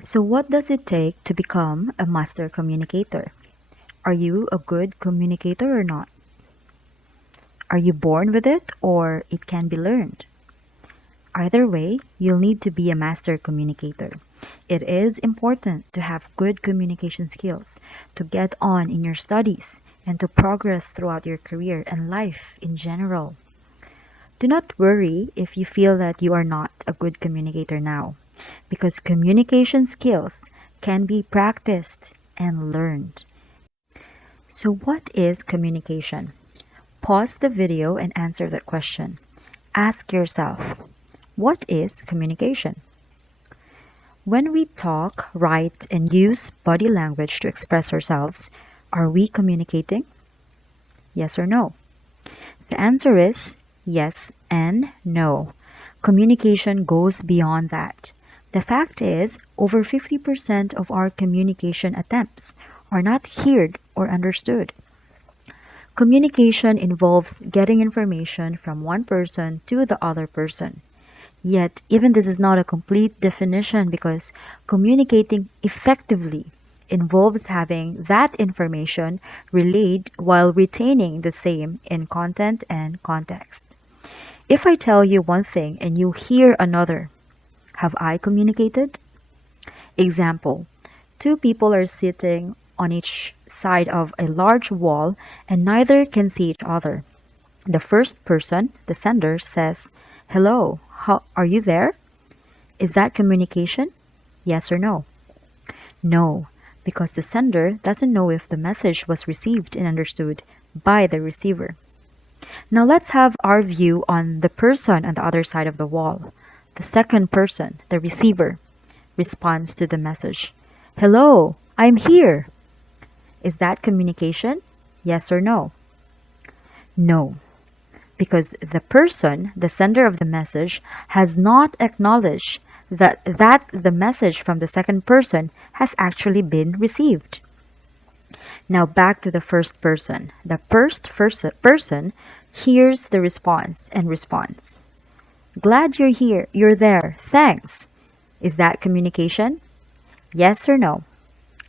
So, what does it take to become a master communicator? Are you a good communicator or not? Are you born with it or it can be learned? Either way, you'll need to be a master communicator. It is important to have good communication skills to get on in your studies and to progress throughout your career and life in general. Do not worry if you feel that you are not a good communicator now, because communication skills can be practiced and learned. So, what is communication? Pause the video and answer that question. Ask yourself, what is communication? When we talk, write, and use body language to express ourselves, are we communicating? Yes or no? The answer is yes and no. Communication goes beyond that. The fact is, over 50% of our communication attempts are not heard or understood. Communication involves getting information from one person to the other person. Yet, even this is not a complete definition because communicating effectively involves having that information relayed while retaining the same in content and context. If I tell you one thing and you hear another, have I communicated? Example: two people are sitting on each side of a large wall and neither can see each other. The first person, the sender, says, "Hello, how are you there?" Is that communication? Yes or no? No, because the sender doesn't know if the message was received and understood by the receiver. Now let's have our view on the person on the other side of the wall. The second person, the receiver, responds to the message. "Hello, I'm here." Is that communication? Yes or no? No, because the person, the sender of the message, has not acknowledged that the message from the second person has actually been received. Now back to the first person. The first person hears the response and responds. "Glad you're here. You're there. Thanks." Is that communication? Yes or no?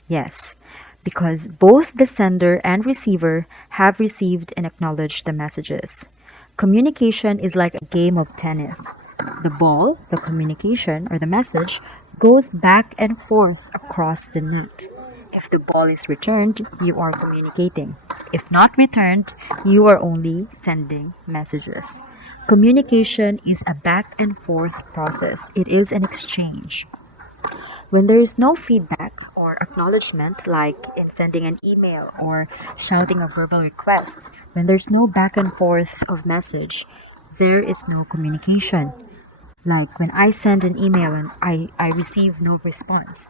Yes, because both the sender and receiver have received and acknowledged the messages. Communication is like a game of tennis. The ball, the communication or the message, goes back and forth across the net. If the ball is returned, you are communicating. If not returned, you are only sending messages. Communication is a back and forth process. It is an exchange. When there is no feedback or acknowledgement, like in sending an email or shouting a verbal request, when there's no back and forth of message, there is no communication. Like when I send an email and I receive no response,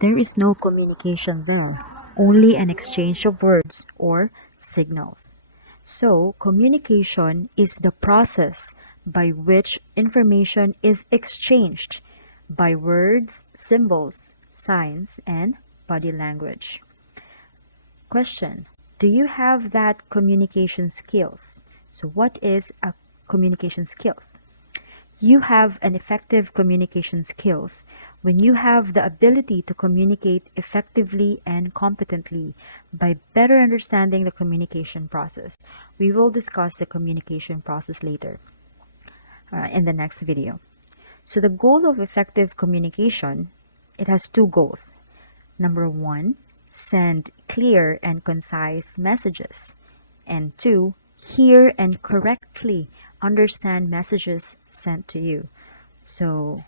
there is no communication there, only an exchange of words or signals. So, communication is the process by which information is exchanged by words, symbols, signs, and body language. Question: do you have that communication skills? So, what is a communication skills? You have an effective communication skills when you have the ability to communicate effectively and competently by better understanding the communication process. We will discuss the communication process later in the next video. So the goal of effective communication, it has two goals. Number one, send clear and concise messages. And two, hear and correctly understand messages sent to you. So,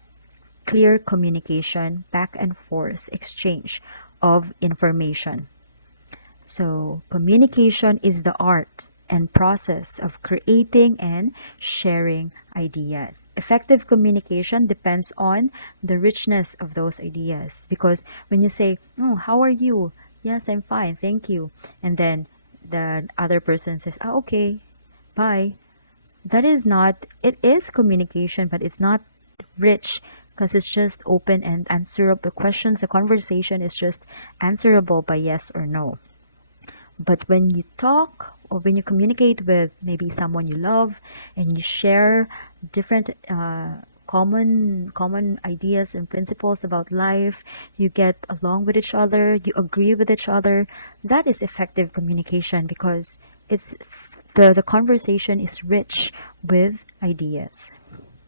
clear communication, back and forth exchange of information. So, communication is the art and process of creating and sharing ideas. Effective communication depends on the richness of those ideas. Because when you say, "Oh, how are you?" "Yes, I'm fine, thank you." And then the other person says, "Oh, okay, bye." That is not, it is communication, but it's not rich because it's just open and answerable. The questions, the conversation is just answerable by yes or no. But when you talk or when you communicate with maybe someone you love and you share different common ideas and principles about life. You get along with each other, you agree with each other. That is effective communication because it's the conversation is rich with ideas.